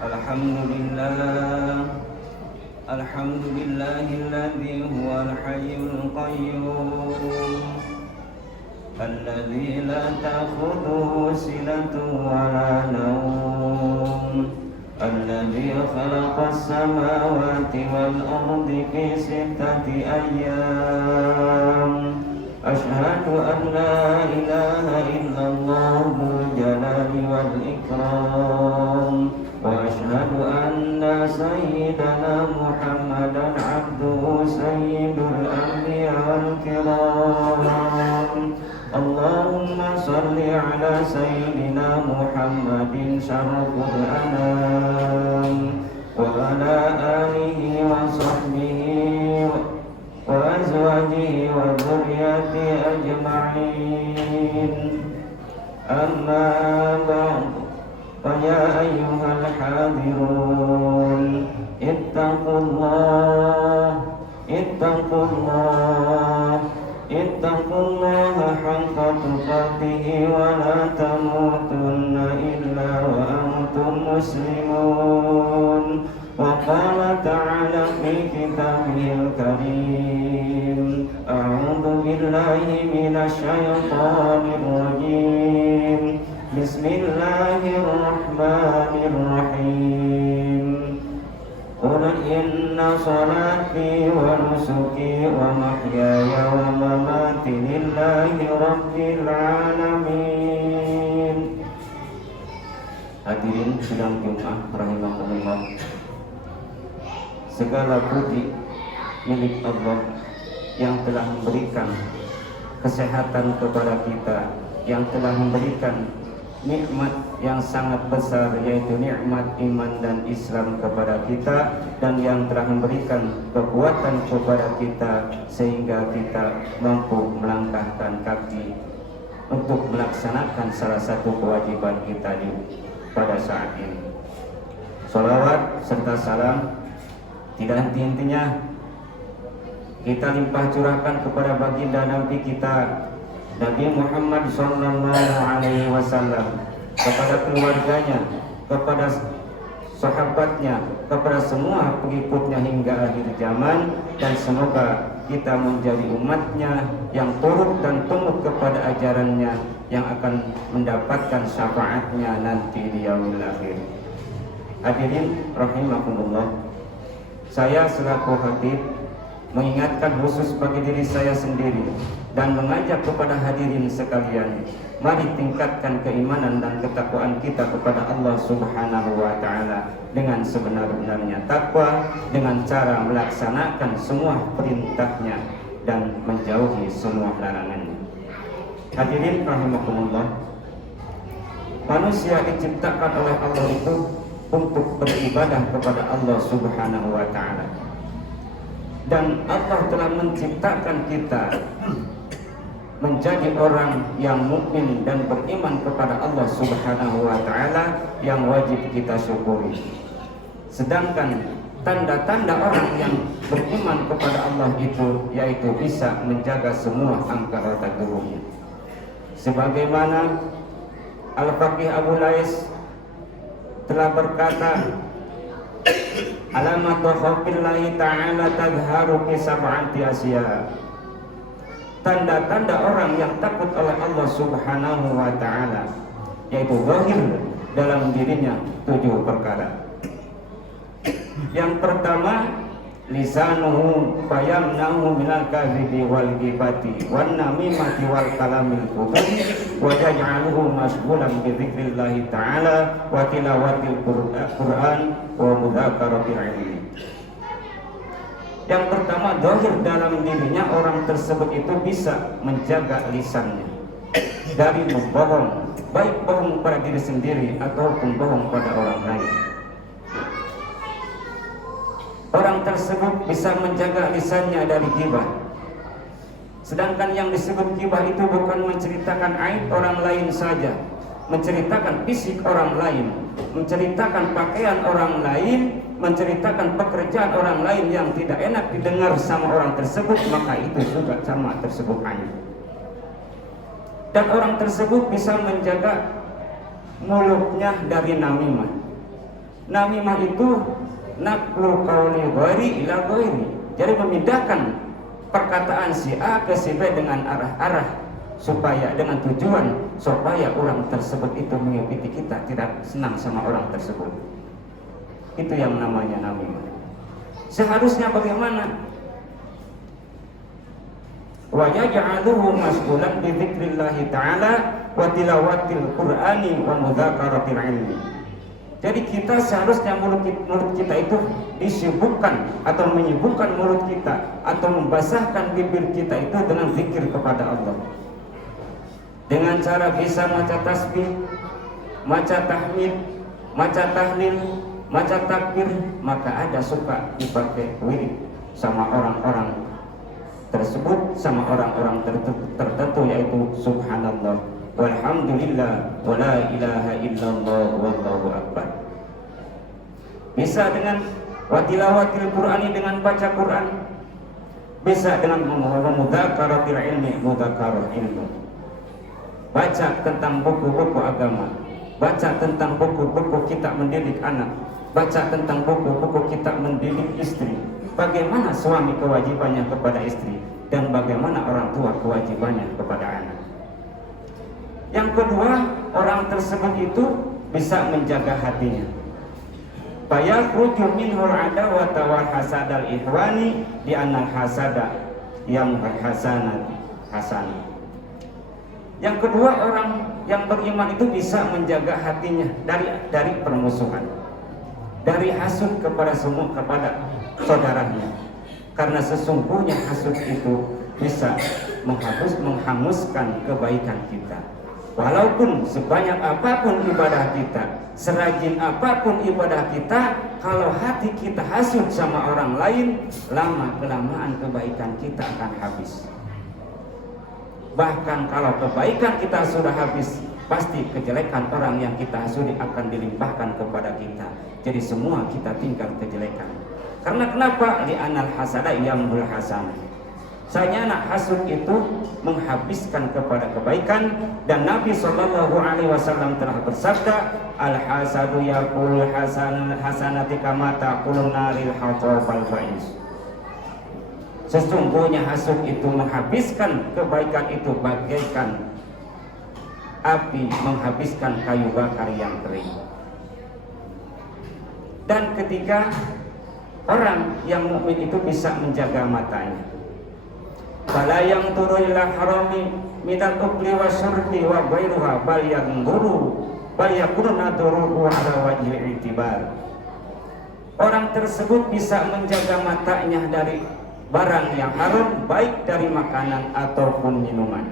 Alhamdulillah, alhamdulillahilladzi huwal hayyul qayyum, alladzi la ta'khudhuhu sinatun wa la nawm, alladzi khalaqas samawati wal ardi fi sittati ayyam. Ashhadu an la ilaha illallah dzul jalali wal ikram, wa ashhadu anna sayyidana Muhammadan abduhu sayyidul anbiya wal kiram. Allahumma salli ala sayyidina Muhammadin syaraful anam, wa ala alihi wa sahbihi wa azwajihi wa dzurriyyatihi ajma'in. Amma ba'd, fa ya ayyuhal hadirun, ittaqullaha haqqa tuqatih wa la tamutunna illa wa antum muslimun. Wa qala ta'ala fi kitabihil karim, a'udzu billahi minasy syaithanir rajim. Bismillahirrahmanirrahim. Qul inna salati wa nusuki wa mahyaya wa mamati lillahi rabbil alamin. Hadirin sidang Jumat rahimakumullah, segala puji milik Allah yang telah memberikan kesehatan kepada kita, yang telah memberikan nikmat yang sangat besar, yaitu nikmat iman dan Islam kepada kita, dan yang telah memberikan kekuatan kepada kita sehingga kita mampu melangkahkan kaki untuk melaksanakan salah satu kewajiban kita pada saat ini. Salawat serta salam tidak henti-hentinya kita limpah curahkan kepada baginda Nabi kita Nabi Muhammad SAW, kepada keluarganya, kepada sahabatnya, kepada semua pengikutnya hingga akhir zaman, dan semoga kita menjadi umatnya yang turut dan tunduk kepada ajarannya, yang akan mendapatkan syafaatnya nanti di yaumil akhir. Hadirin rahimakumullah, saya selaku khatib mengingatkan khusus bagi diri saya sendiri dan mengajak kepada hadirin sekalian, mari tingkatkan keimanan dan ketakwaan kita kepada Allah Subhanahu wa Ta'ala dengan sebenar-benarnya takwa, dengan cara melaksanakan semua perintahnya dan menjauhi semua larangannya. Hadirin rahimakumullah, manusia diciptakan oleh Allah itu untuk beribadah kepada Allah Subhanahu wa Ta'ala, dan Allah telah menciptakan kita menjadi orang yang mukmin dan beriman kepada Allah Subhanahu wa Ta'ala, yang wajib kita syukuri. Sedangkan tanda-tanda orang yang beriman kepada Allah itu yaitu bisa menjaga semua anggota tubuhnya. Sebagaimana Al-Faqih Abu Lais telah berkata, alamatu khawfillahi ta'ala tadharu fi sab'ati asya. Tanda-tanda orang yang takut oleh Allah Subhanahu wa Ta'ala yaitu zahir dalam dirinya 7 perkara. Yang pertama, lisanuhu fayamnahu minal kadhibi wal ghibati wan namimati wal kalamil fudul wa yaj'aluhu mashghulan bi dzikrillahi ta'ala wa tilawatil Qur'an wa mudzakaratil ilmi. Yang pertama, zahir dalam dirinya orang tersebut itu bisa menjaga lisannya dari membohong, baik bohong pada diri sendiri ataupun bohong pada orang lain. Orang tersebut bisa menjaga lisannya dari ghibah. Sedangkan yang disebut ghibah itu bukan menceritakan aib orang lain saja, menceritakan fisik orang lain, menceritakan pakaian orang lain, menceritakan pekerjaan orang lain yang tidak enak didengar sama orang tersebut, maka itu juga sama tersebut aib. Dan orang tersebut bisa menjaga mulutnya dari namimah. Namimah itu naqlul qawli ghairi ila ghairi. Jadi memindahkan perkataan si A ke si B dengan arah-arah supaya dengan tujuan supaya orang tersebut itu mengikuti kita, tidak senang sama orang tersebut. Itu yang namanya namimah. Seharusnya bagaimana? Wa yaj'aluhu masghulan bi dzikrillah ta'ala wa tilawatil qur'ani wa mudzakaratil ilmi. Jadi kita seharusnya mulut kita itu disibukkan atau menyibukkan mulut kita atau membasahkan bibir kita itu dengan zikir kepada Allah. Dengan cara bisa maca tasbih, maca tahmid, maca tahlil, maca takbir, maka ada suka dipakai wirid sama orang-orang tersebut, sama orang-orang tertentu, yaitu subhanallah walhamdulillah wala ilaha illallah wallahu akbar. Bisa dengan watilawatil qur'ani, dengan baca Quran. Bisa dengan mudzakaratil ilmi, mudzakarah ilmu. Baca tentang buku-buku agama, baca tentang buku-buku kita mendidik anak, baca tentang buku-buku kita mendidik istri. Bagaimana suami kewajibannya kepada istri dan bagaimana orang tua kewajibannya kepada anak. Yang kedua, orang tersebut itu bisa menjaga hatinya. Fayakhruju minhul adawata wal hasadal ihwani di anal hasada yang hasanat hasan. Yang kedua, orang yang beriman itu bisa menjaga hatinya dari permusuhan, dari hasud kepada saudaranya, karena sesungguhnya hasud itu bisa menghanguskan kebaikan kita. Walaupun sebanyak apapun ibadah kita, serajin apapun ibadah kita, kalau hati kita hasud sama orang lain, lama kelamaan kebaikan kita akan habis. Bahkan kalau kebaikan kita sudah habis, pasti kejelekan orang yang kita hasudi akan dilimpahkan kepada kita. Jadi semua kita tinggal kejelekan. Karena kenapa? Li anal hasada yamul hasan. Sayangnya hasud itu menghabiskan kepada kebaikan, dan Nabi SAW telah bersabda, al hasadu yaqul hasanati kama taqulun naril hatab al faiz. Sesungguhnya hasud itu menghabiskan kebaikan itu bagaikan api menghabiskan kayu bakar yang kering. Dan ketiga, orang yang mukmin itu bisa menjaga matanya. Fala yang turu ila harami minal ukli wa syurbi wa ghairuha bal yakunu nadruhu ala wajhi i'tibar. Orang tersebut bisa menjaga matanya dari barang yang haram, baik dari makanan ataupun minuman,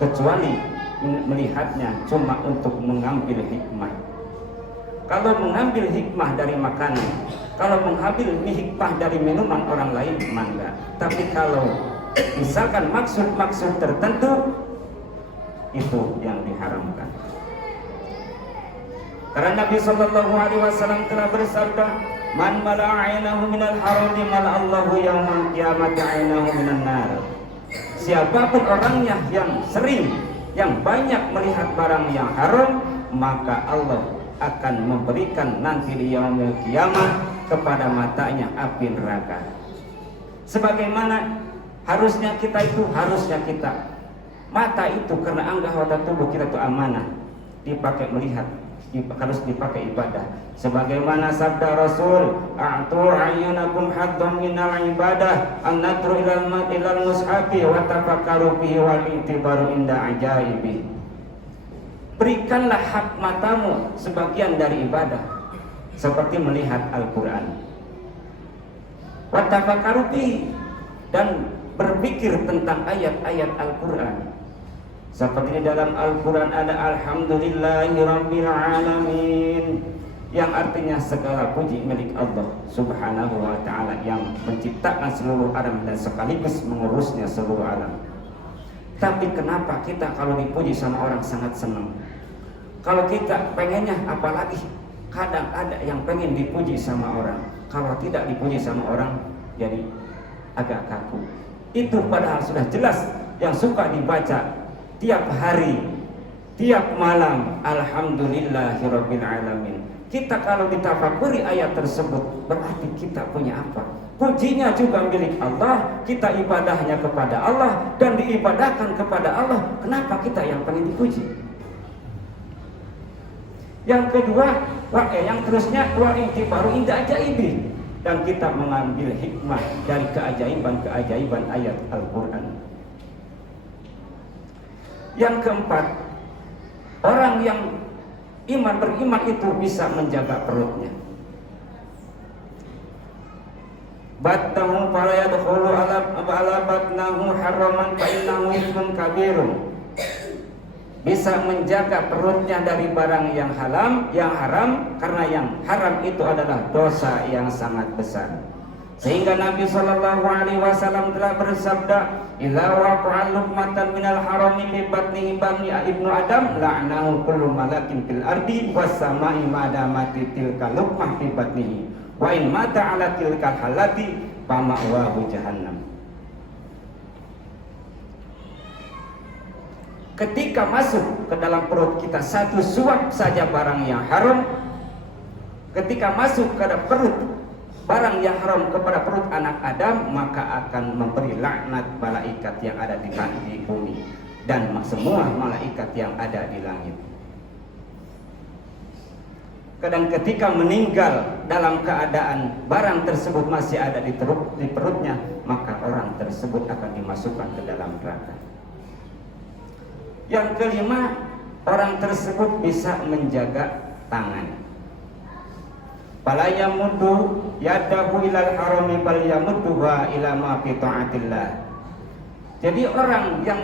kecuali melihatnya cuma untuk mengambil hikmah. Kalau mengambil hikmah dari makanan, kalau mengambil hikmah dari minuman orang lain, mangga. Tapi kalau misalkan maksud-maksud tertentu, itu yang diharamkan. Karena Nabi SAW telah bersabda, man mala'a ainahu minal harami mala'allahu yawmal qiyamati ainahu minan nar. Siapapun orangnya yang sering, yang banyak melihat barang yang haram, maka Allah akan memberikan nanti di yaumil qiyamah kepada matanya api neraka. Sebagaimana harusnya kita mata itu karena anggota tubuh kita itu amanah, dipakai melihat, harus dipakai ibadah. Sebagaimana sabda Rasul, a'tu ayyunakum haddam minal ibadah an nadru ilal mushafi wa tafakkaru fihi wal i'tibaru inda ajaibi. Berikanlah hak matamu sebagian dari ibadah, seperti melihat Al-Quran. Wa tafakkaru fihi, dan berpikir tentang ayat-ayat Al-Quran. Seperti di dalam Al-Quran ada Alhamdulillahirabbil alamin, yang artinya segala puji milik Allah Subhanahu wa ta'ala yang menciptakan seluruh alam dan sekaligus mengurusnya seluruh alam. Tapi kenapa kita kalau dipuji sama orang sangat senang? Kalau kita pengennya apalagi, kadang ada yang pengen dipuji sama orang, kalau tidak dipuji sama orang jadi agak kaku. Itu padahal sudah jelas yang suka dibaca tiap hari tiap malam alhamdulillahirabbil alamin. Kita kalau ditafakuri ayat tersebut berarti kita punya apa? Pujinya juga milik Allah, kita ibadahnya kepada Allah dan diibadahkan kepada Allah. Kenapa kita yang paling dipuji? Yang kedua, yang terusnya wa intibaru inda ajaibi, dan kita mengambil hikmah dari keajaiban-keajaiban ayat Al-Qur'an. Yang keempat, orang yang beriman itu bisa menjaga perutnya. Battahu fala yadkhulu ala batnahu haraman fa innahu ithmun kabirun. Bisa menjaga perutnya dari barang yang haram, karena yang haram itu adalah dosa yang sangat besar. Sehingga Nabi sallallahu alaihi wasallam telah bersabda, "Idza waqa'a luqmatan minal harami fi batni bani ibnu Adam, la'nahu kullu malakin fil ardi was sama'i ma damati tilka luqmah fi batnihi, wa in mata 'ala tilka halati fa ma'wahu jahannam." Ketika masuk ke dalam perut kita satu suap saja barang yang haram, ketika masuk ke perut barang yang haram kepada perut anak Adam, maka akan memberi laknat malaikat yang ada di bumi dan semua malaikat yang ada di langit. Kadang ketika meninggal dalam keadaan barang tersebut masih ada di perutnya, maka orang tersebut akan dimasukkan ke dalam neraka. Yang kelima, orang tersebut bisa menjaga tangan. Fala yamuddu yadahu ilal harami bal yamudduha ila ma fi ta'atillah. Jadi orang yang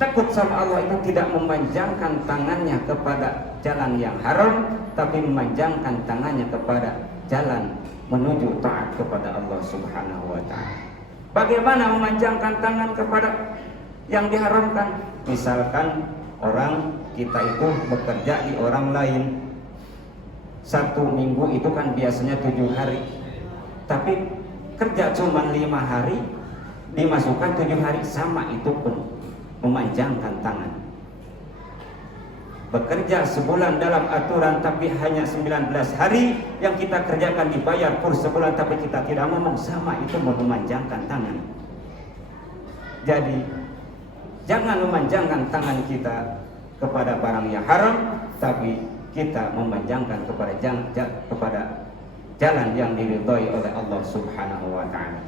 takut sama Allah itu tidak memanjangkan tangannya kepada jalan yang haram, tapi memanjangkan tangannya kepada jalan menuju taat kepada Allah Subhanahu wa taala. Bagaimana memanjangkan tangan kepada yang diharamkan? Misalkan orang kita itu bekerja di orang lain, satu minggu itu kan biasanya 7 hari, tapi kerja cuma 5 hari, dimasukkan 7 hari, sama itu pun memanjangkan tangan. Bekerja sebulan dalam aturan tapi hanya 19 hari yang kita kerjakan dibayar per sebulan, tapi kita tidak ngomong, sama itu memanjangkan tangan. Jadi jangan memanjangkan tangan kita kepada barang yang haram, tapi kita memanjangkan kepada jalan yang diridhai oleh Allah Subhanahu wa taala.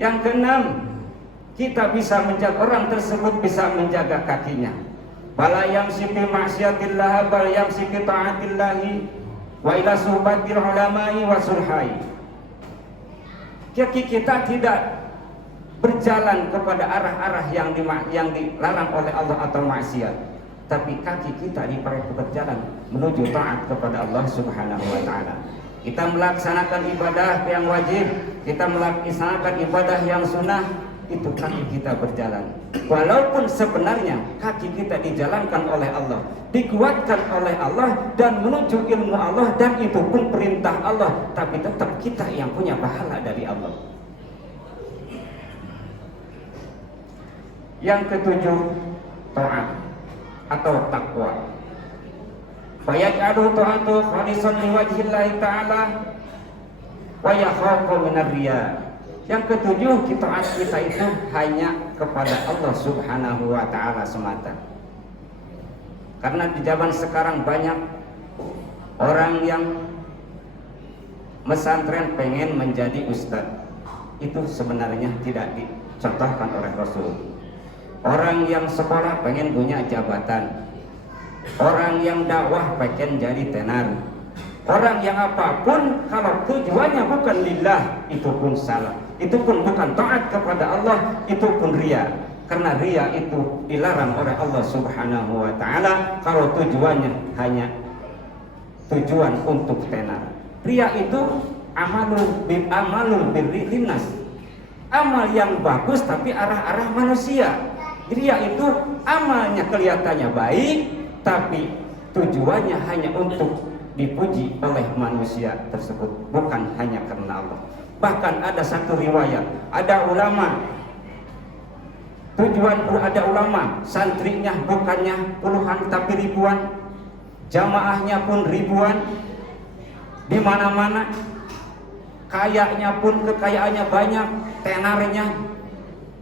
Yang keenam, kita bisa menjaga, orang tersebut bisa menjaga kakinya. Bala yamsi fi ma'siyatillah bal yamsi fi ta'atillahi wa ila suhbatil ulama'i wa sulhai. Kaki kita tidak berjalan kepada arah-arah yang dilarang oleh Allah atau maksiat, tapi kaki kita berjalan menuju taat kepada Allah Subhanahu wa taala. Kita melaksanakan ibadah yang wajib, kita melaksanakan ibadah yang sunnah, itu kaki kita berjalan. Walaupun sebenarnya kaki kita dijalankan oleh Allah, dikuatkan oleh Allah dan menuju ilmu Allah, dan itu pun perintah Allah, tapi tetap kita yang punya pahala dari Allah. Yang ketujuh, taat atau takwa. Fayaj'alu ta'atu khalisan liwajhillahi ta'ala wa yakhafu minar riya. Yang ketujuh, taat kita itu hanya kepada Allah Subhanahu wa taala semata. Karena di zaman sekarang banyak orang yang pesantren pengen menjadi ustadz. Itu sebenarnya tidak dicontohkan oleh Rasul. Orang yang sekolah pengen punya jabatan, orang yang dakwah pengen jadi tenar, orang yang apapun kalau tujuannya bukan lillah, itu pun salah, itu pun bukan taat kepada Allah, itu pun riya. Karena riya itu dilarang oleh Allah Subhanahu wa taala kalau tujuannya hanya tujuan untuk tenar. Riya itu amalul birri linnas, amal yang bagus tapi arah-arah manusia. Riya itu amalnya kelihatannya baik, tapi tujuannya hanya untuk dipuji oleh manusia tersebut, bukan hanya karena Allah. Bahkan ada satu riwayat, ada ulama Tujuan ada ulama, santrinya bukannya puluhan tapi ribuan, jamaahnya pun ribuan, di mana-mana, kayanya pun kekayaannya banyak, tenarnya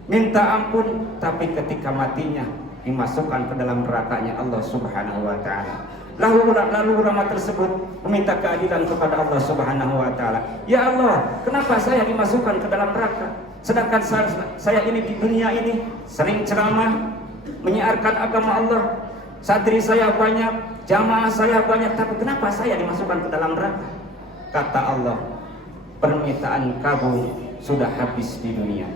minta ampun, tapi ketika matinya dimasukkan ke dalam nerakanya Allah Subhanahu wa taala. Lalu ulama tersebut meminta keadilan kepada Allah Subhanahu wa taala. Ya Allah, kenapa saya dimasukkan ke dalam neraka? Sedangkan saya ini di dunia ini sering ceramah, menyiarkan agama Allah, santri saya banyak, jamaah saya banyak, tapi kenapa saya dimasukkan ke dalam neraka? Kata Allah, permintaan kamu sudah habis di dunia.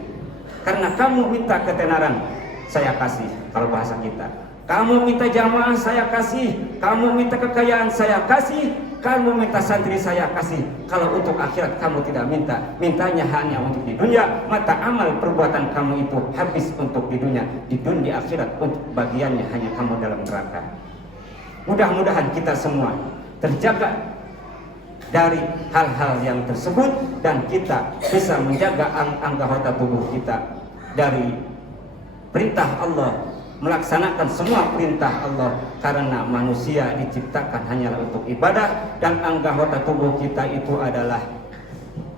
Karena kamu minta ketenaran, saya kasih. Kalau bahasa kita, kamu minta jamaah, saya kasih. Kamu minta kekayaan, saya kasih. Kamu minta santri, saya kasih. Kalau untuk akhirat kamu tidak minta, mintanya hanya untuk di dunia, maka amal perbuatan kamu itu habis untuk di dunia. Di akhirat untuk bagiannya hanya kamu dalam neraka. Mudah-mudahan kita semua terjaga dari hal-hal yang tersebut, dan kita bisa menjaga anggota tubuh kita dari perintah Allah, melaksanakan semua perintah Allah, karena manusia diciptakan hanyalah untuk ibadah, dan anggota tubuh kita itu adalah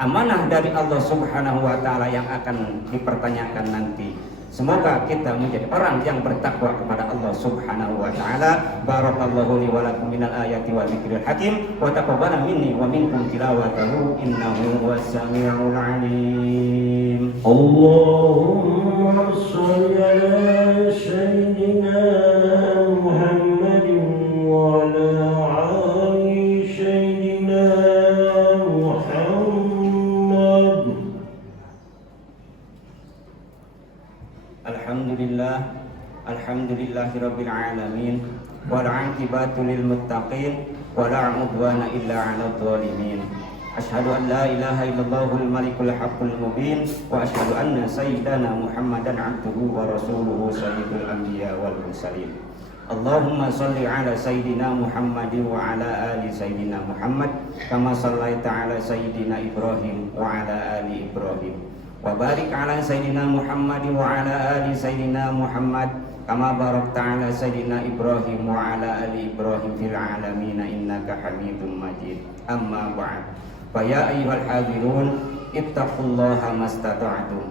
amanah dari Allah Subhanahu wa taala yang akan dipertanyakan nanti. Semoga kita menjadi orang yang bertakwa kepada Allah Subhanahu wa taala. Barakallahu li wa lakum minal ayati wa dzikril hakim, wa taqabbala minni wa minkum tilawatahu innahu huwas samiul alim. Allahumma shalli ala sayyidina Muhammadin wa ala ali sayyidina Muhammad. Alhamdulillahirabbil alamin, wal 'aqibatu lil muttaqin, wa la 'udwana illa 'alal zalimin. Asyhadu an la ilaha illallahul malikul haqqul mubin, wa asyhadu anna sayyidana Muhammadan 'abduhu wa rasuluhu sayyidul anbiya wal mursalin. Allahumma shalli ala sayyidina Muhammadin wa ala ali sayyidina Muhammad kama shallaita ala sayyidina Ibrahim wa ala ali Ibrahim. Wa barik ala sayyidina Muhammad wa ala ali sayyidina Muhammad kama barakta ala sayyidina Ibrahim wa ala ali Ibrahim fil alamin innaka Hamidum Majid. Amma ba'd. Fa ya ayyuhal hadirun ittaqullaha mastata'tum.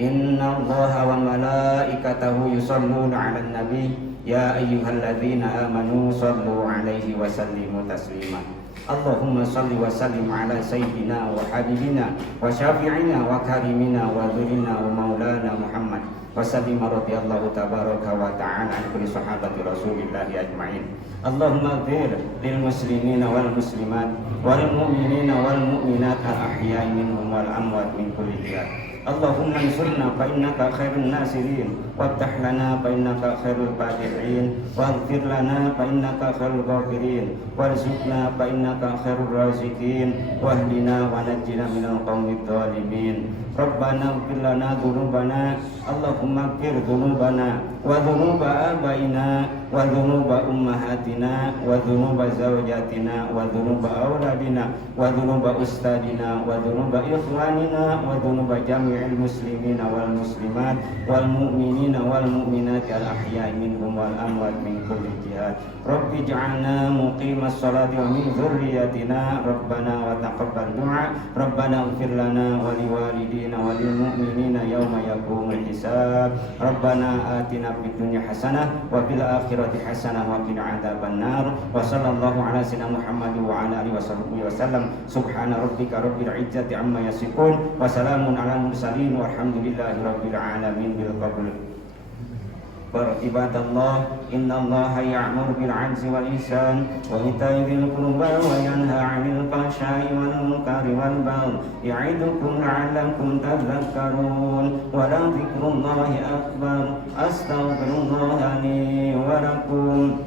Innallaha wa malaikatahu yusholluna 'alan nabi ya ayyuhalladzina amanu shallu 'alaihi wa sallimu taslima. Allahumma salli wa sallim ala sayyidina wa habibina wa syafi'ina wa karimina wa dhurina wa maulana Muhammad wa sallim radhiyallahu tabaraka wa ta'ala an kulli sahabati rasulillahi ajma'in. Allahumma ighfir lil muslimina wal muslimat wal mu'minina wal mu'minat al ahya'i minhum wal amwat min kulli jihad. Allahumma ansurna fa innaka khairun nasirin, waftah lana fa innaka khairul fatihin, waghfir lana fa innaka khairul ghafirin, warzuqna fa innaka khairur raziqin, wahdina wa najjina minal qaumidh dhalimin. Rabbana ighfir lana dhunubana, Allahumma ighfir dhunubana wa dhunuba abaina wa dhunuba ummahatina wa dhunuba zawjatina wa dhunuba auladina wa dhunuba ustadina wa dhunuba ikhwanina wa dhunuba jami'il muslimina wal muslimat wal mu'minina wal mu'minati al ahya'i minhum wal amwat min kulli jihad. Rabbi ij'alna muqimas salati wa min dzurriyyatina rabbana wa taqabbal du'a. Rabbana ighfir lana wa liwalidina wa lil mu'minina yawma yaqumul hisab. Rabbana atina fid dunya hasanah wa fil akhirati hasanah wa qina adzaban nar. Wa sallallahu ala sayyidina Muhammad wa ala alihi wa sallam. Subhana rabbika rabbil izzati amma yasifun wa salamun ala mursalin walhamdulillahi rabbil alamin bil qabul. Ibadallah, innallaha ya'muru bil 'adli wal ihsan wa ita'i dzil qurba wa yanha 'anil fahsya'i wal munkari wal baghi ya'idukum la'allakum tadhakkarun. Wa la dzikrullahi akbar. Astaghfirullaha li wa lakum.